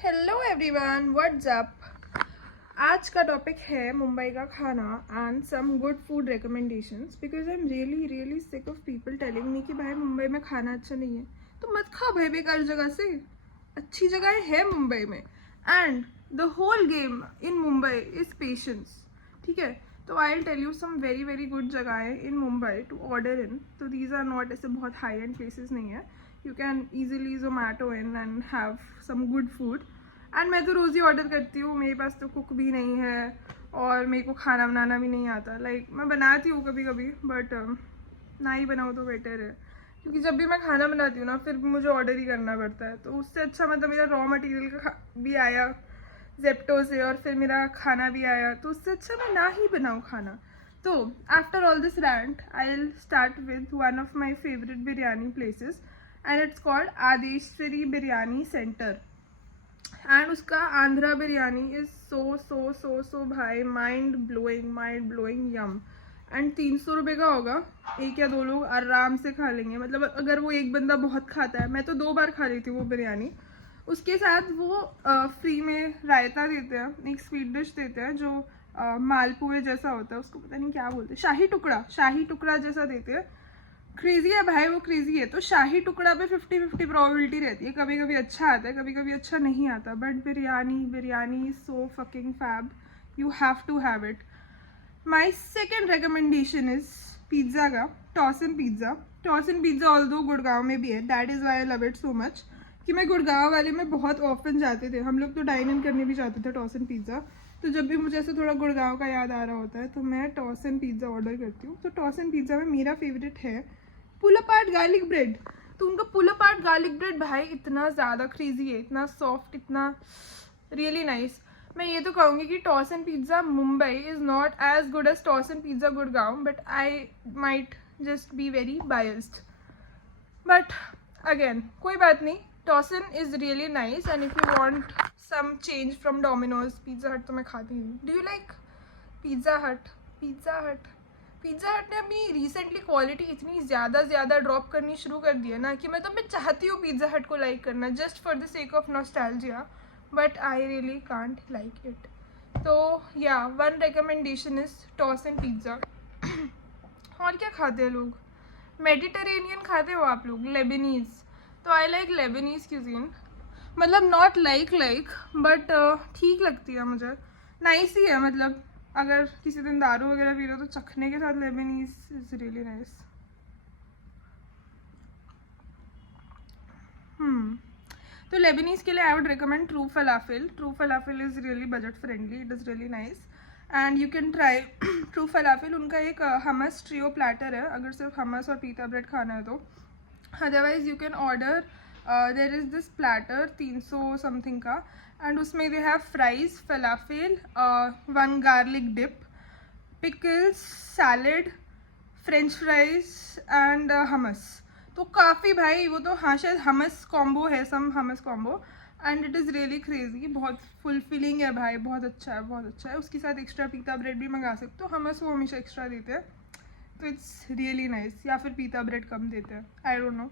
Hello everyone, what's up. आज का topic है मुंबई का खाना and some good food recommendations because I am really sick of people telling me कि भाई मुंबई में खाना अच्छा नहीं है तो मत खाओ भाई बेकार जगह से। अच्छी जगह है मुंबई में and the whole game in Mumbai is patience. ठीक है, तो I will tell you some very good जगहें in Mumbai to order in. तो दीज आर नॉट ऐसे बहुत हाई एंड प्लेसेस नहीं है। You can easily Zomato in and have some good food. And मैं तो रोज़ ही ऑर्डर करती हूँ, मेरे पास तो कुक भी नहीं है और मेरे को खाना बनाना भी नहीं आता। मैं बनाती हूँ कभी कभी बट ना ही बनाओ तो बेटर है, क्योंकि जब भी मैं खाना बनाती हूँ ना फिर मुझे ऑर्डर ही करना पड़ता है। तो उससे अच्छा मेरा रॉ मटेरियल का भी आया जेप्टो से और फिर मेरा खाना भी आया, तो उससे अच्छा मैं ना ही बनाऊँ खाना। तो after all this rant I will start with one of my favourite biryani places and it's called Adeshwari biryani centre. And उसका आंध्रा बिरयानी इज सो भाई माइंड ब्लोइंग यम। एंड 300 रुपये का होगा, एक या दो लोग आराम से खा लेंगे। मतलब अगर वो एक बंदा बहुत खाता है, मैं तो 2 बार खा ली थी वो बिरयानी। उसके साथ वो फ्री में रायता देते हैं, एक स्वीट डिश देते हैं जो मालपुए जैसा होता है, उसको पता नहीं क्या बोलते हैं, शाही टुकड़ा जैसा देते हैं। क्रेजी है भाई, वो क्रेजी है। तो शाही टुकड़ा पे 50-50 प्रोबेबिलिटी रहती है, कभी कभी अच्छा आता है कभी कभी अच्छा नहीं आता, but biryani is so fucking fab, you have to have it. My second recommendation is pizza का toss and pizza although Gurgaon में भी है, that is why I love it so much कि मैं गुड़गांव वाले में बहुत ऑफन जाते थे। हम लोग तो डाइन इन करने भी जाते थे टॉस एंड पिज़्ज़ा। तो जब भी मुझे ऐसे थोड़ा गुड़गांव का याद आ रहा होता है तो मैं टॉस एंड पिज़्ज़ा ऑर्डर करती हूँ। तो टॉस एंड पिज़्ज़ा में मेरा फेवरेट है पुल अपार्ट गार्लिक ब्रेड। तो उनका पुल अपार्ट गार्लिक ब्रेड भाई इतना ज़्यादा क्रेजी है, इतना सॉफ्ट, इतना रियली नाइस। मैं ये तो कहूँगी कि Toss and pizza Mumbai is not as good as Toss and pizza Gurgaon, but I might just be very biased. But again कोई बात नहीं, Tossin is really nice and if you want some change from Domino's, Pizza Hut तो मैं खाती हूँ। Do you like Pizza Hut? Pizza Hut ने अपनी recently quality इतनी ज़्यादा ड्रॉप करनी शुरू कर दी है ना कि मैं चाहती हूँ पिज़्ज़ा हट को लाइक करना just for the sake of nostalgia, but I really can't like it. तो या one recommendation is toss and pizza. और क्या खाते हैं लोग? मेडिटेरेनियन खाते हो आप लोग? लेबनीज़। तो आई लाइक लेबनीज़ क्यूजीन, मतलब नॉट लाइक बट ठीक लगती है मुझे, नाइस ही है। मतलब अगर किसी दिन दारू वगैरह पी रहे हो तो चखने के साथ लेबनीज़ इज रियली नाइस। तो लेबनीज़ के लिए I would recommend True Falafel is really budget friendly, it is really nice and you can try True Falafel. उनका एक हमस ट्रियो प्लेटर है अगर सिर्फ हमस और पीता ब्रेड खाना है तो। Otherwise you can order there is this platter 300 something का एंड उसमें they have fries, falafel, one garlic dip, pickles, salad, French fries and hummus. तो काफ़ी भाई वो तो हाँ शायद हमस कॉम्बो है, some hummus combo and it is really crazy, बहुत फुलफिलिंग है भाई, बहुत अच्छा है। उसके साथ एक्स्ट्रा पीता ब्रेड भी मंगा सकते हो, हमस वो हमेशा एक्स्ट्रा देते हैं तो इट्स रियली नाइस, या फिर पीता ब्रेड कम देते हैं, आई डोंट नो।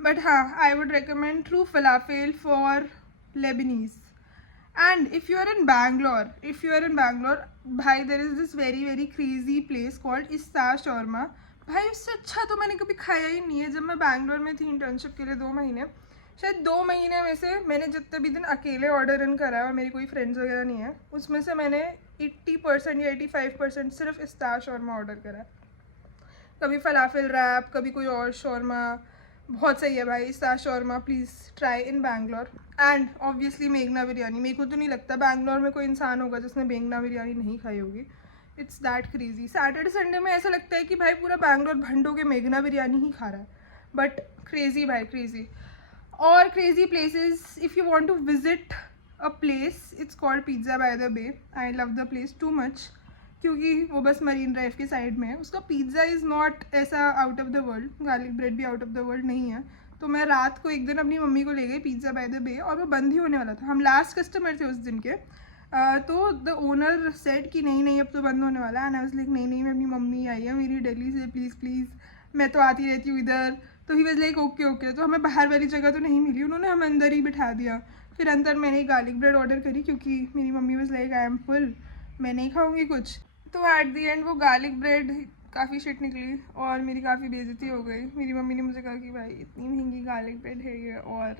बट हाँ, I would recommend True Falafel for Lebanese. And if you are in Bangalore, भाई there is this very crazy place called Issa Shawarma। भाई उससे अच्छा तो मैंने कभी खाया ही नहीं है। जब मैं बैंगलोर में थी इंटर्नशिप के लिए 2 महीने, शायद 2 महीने में से मैंने जितने भी दिन अकेले ऑर्डर इन करा है और मेरी कोई फ्रेंड्स वगैरह नहीं है, उसमें से मैंने 80% या 85% सिर्फ इस्ता शौरमा ऑर्डर करा है। कभी फलाफिल रैप, कभी कोई और शौरमा, बहुत सही है भाई Istah shawarma, please try in Bangalore. And obviously मेघना बिरयानी, मेरे को तो नहीं लगता बैंगलोर में कोई इंसान होगा जिसने मेघना बिरयानी नहीं खाई होगी, it's that crazy. Saturday Sunday में ऐसा लगता है कि भाई पूरा बैंगलोर भंड हो के मेघना बिरयानी ही खा रहा है, बट क्रेजी भाई क्रेजी। और crazy places, if you want to visit a place, it's called Pizza by the Bay. I love the place too much क्योंकि वो बस मरीन ड्राइव के साइड में है। उसका पिज़्ज़ा इज़ नॉट ऐसा out of the world, garlic bread भी out of the world नहीं है। तो मैं रात को एक दिन अपनी मम्मी को ले गई पिज़्ज़ा बाय द बे और वो बंद ही होने वाला था, हम लास्ट कस्टमर थे उस दिन के। तो द ओनर सेड कि नहीं अब तो बंद होने वाला है एंड आई वाज लाइक नहीं मैं, अपनी मम्मी आई है मेरी दिल्ली से, प्लीज़ मैं तो आती रहती हूँ इधर। तो ही वाज लाइक ओके। तो हमें बाहर वाली जगह तो नहीं मिली, उन्होंने हमें अंदर ही बिठा दिया। फिर अंदर मैंने गार्लिक ब्रेड ऑर्डर करी क्योंकि मेरी mummy was like I am full, मैं नहीं खाऊंगी कुछ। तो एट दी एंड वो गार्लिक ब्रेड काफ़ी शिट निकली और मेरी काफ़ी बेइज्जती हो गई। मेरी मम्मी ने मुझे कहा कि भाई इतनी महंगी गार्लिक ब्रेड है ये और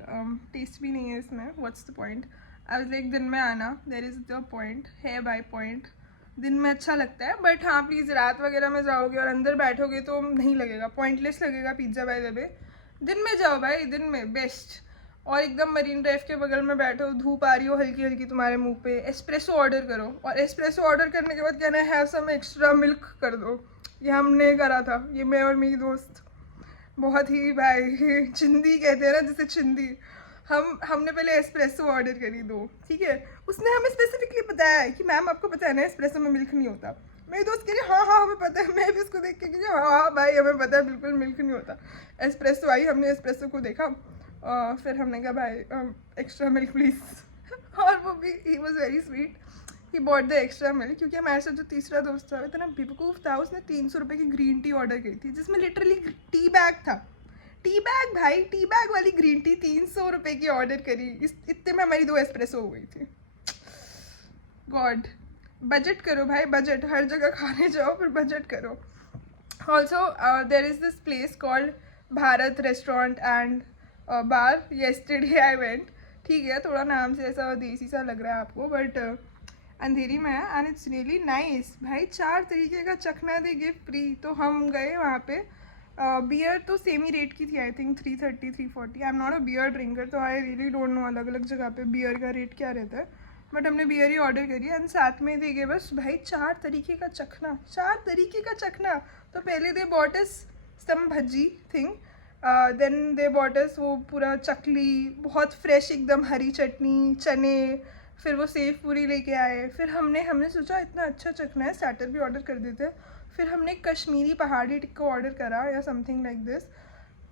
टेस्ट भी नहीं है इसमें, what's the point. I was like दिन में आना, देयर इज़ द पॉइंट, है बाय पॉइंट। दिन में अच्छा लगता है बट हाँ प्लीज़ रात वगैरह में जाओगे और अंदर बैठोगे तो नहीं लगेगा, पॉइंटलेस लगेगा पिज्ज़ा बाय द वे। दिन में जाओ भाई, दिन में बेस्ट। और एकदम मरीन ड्राइव के बगल में बैठो, धूप आ रही हो हल्की हल्की तुम्हारे मुंह पे, एस्प्रेसो ऑर्डर करो और एस्प्रेसो ऑर्डर करने के बाद कहना है हैव सम एक्स्ट्रा मिल्क कर दो। ये हमने करा था, ये मैं और मेरी दोस्त, बहुत ही भाई चिंदी कहते हैं ना जिसे, चिंदी। हमने पहले एस्प्रेसो ऑर्डर करी 2, ठीक है। उसने हमें स्पेसिफिकली बताया है कि मैम आपको पता है ना एस्प्रेसो में मिल्क नहीं होता। मेरी दोस्त कह रही हाँ हाँ हमें पता है। मैं भी उसको देख के कह हाँ हाँ भाई हमें पता है बिल्कुल मिल्क नहीं होता। एस्प्रेसो आई, हमने एस्प्रेसो को देखा, फिर हमने कहा भाई एक्स्ट्रा मिल्क प्लीज़ और वो भी he was very sweet, he bought the extra milk. क्योंकि हमारे साथ जो तीसरा दोस्त था इतना बेवकूफ़ था, उसने 300 रुपये की ग्रीन टी ऑर्डर की थी जिसमें लिटरली टी बैग था। टी बैग भाई, टी बैग वाली ग्रीन टी 300 रुपये की ऑर्डर करी। इतने में हमारी 2 एस्प्रेसो हो गई थी। गॉड, बजट करो भाई, बजट। हर जगह खाने जाओ फिर बजट करो। Also there is this place called Bharat restaurant and bar. Yesterday I went, ठीक है थोड़ा नाम से ऐसा देसी सा लग रहा है आपको बट अंधेरी में है एंड इट्स रियली नाइस। भाई 4 तरीके का चखना दे गिफ्ट फ्री। तो हम गए वहाँ पे, बियर तो सेम ही रेट की थी, I think 330 340। I am not a beer drinker तो आई रियली डोंट नो अलग अलग जगह पे बियर का रेट क्या रहता है, बट हमने बियर ही ऑर्डर करी एंड साथ में दे गए बस भाई 4 तरीके का चखना, 4 तरीके का चखना। तो पहले they bought us some bajji thing, then they bought us वो पूरा चकली, बहुत फ्रेश एकदम हरी चटनी, चने, फिर वो सेव पूरी लेके आए। फिर हमने सोचा इतना अच्छा चखना है स्टार्टर भी ऑर्डर कर देते। फिर हमने कश्मीरी पहाड़ी टिक्का ऑर्डर करा या समथिंग लाइक दिस।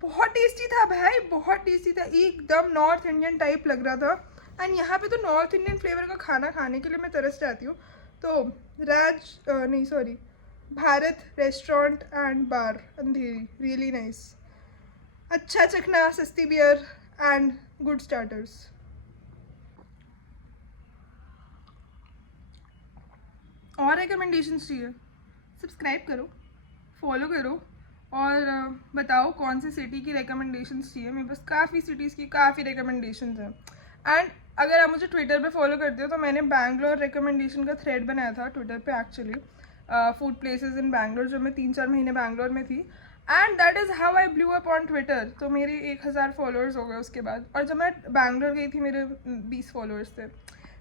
बहुत टेस्टी था भाई, बहुत टेस्टी था, एकदम नॉर्थ इंडियन टाइप लग रहा था। एंड यहाँ पे तो नॉर्थ इंडियन फ्लेवर का खाना खाने के लिए मैं तरस जाती हूँ। तो Bharat restaurant and bar Andheri, really nice. अच्छा चखना, सस्ती बियर एंड गुड स्टार्टर्स। और रिकमेंडेशंस चाहिए, सब्सक्राइब करो, फॉलो करो और बताओ कौन सी सिटी की रिकमेंडेशंस चाहिए। मेरे पास काफ़ी सिटीज़ की काफ़ी रिकमेंडेशंस हैं। एंड अगर आप मुझे ट्विटर पे फॉलो करते हो तो मैंने बैंगलोर रिकमेंडेशन का थ्रेड बनाया था ट्विटर पे actually, food places in Bangalore, जब मैं 3-4 महीने बैंगलोर में थी। And that is how I blew up on Twitter. तो मेरे 1000 फॉलोअर्स हो गए उसके बाद। और जब मैं बैंगलोर गई थी मेरे 20 फॉलोअर्स थे।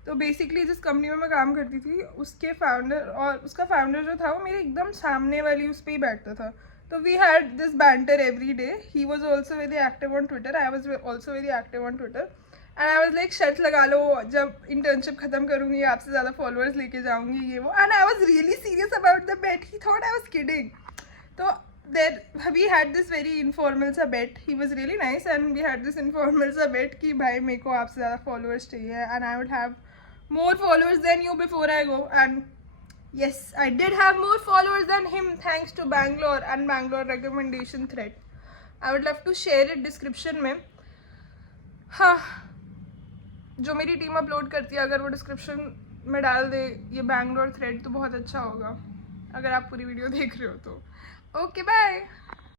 तो बेसिकली जिस कंपनी में मैं काम करती थी उसके फाउंडर, और उसका फाउंडर जो था वो मेरे एकदम सामने वाली उस पर ही बैठता था। तो we had this banter every day. He was also very active on Twitter, I was also very active on Twitter. And I was like शर्त लगा लो जब इंटर्नशिप खत्म करूँगी आपसे ज़्यादा फॉलोअर्स लेके जाऊँगी ये वो। And I was really serious about the bet, he thought I was kidding. तो we had this very informal सा bet. He was really nice and we had this informal सा bet कि भाई मेरे को आपसे ज़्यादा followers चाहिए and I would have more followers than you before I go. And yes, I did have more followers than him thanks to Bangalore and Bangalore recommendation thread. I would love to share it description में। हाँ, जो मेरी team upload करती है अगर वो description में डाल दे ये बैंगलोर थ्रेड तो बहुत अच्छा होगा, अगर आप पूरी वीडियो देख रहे हो तो। Okay bye.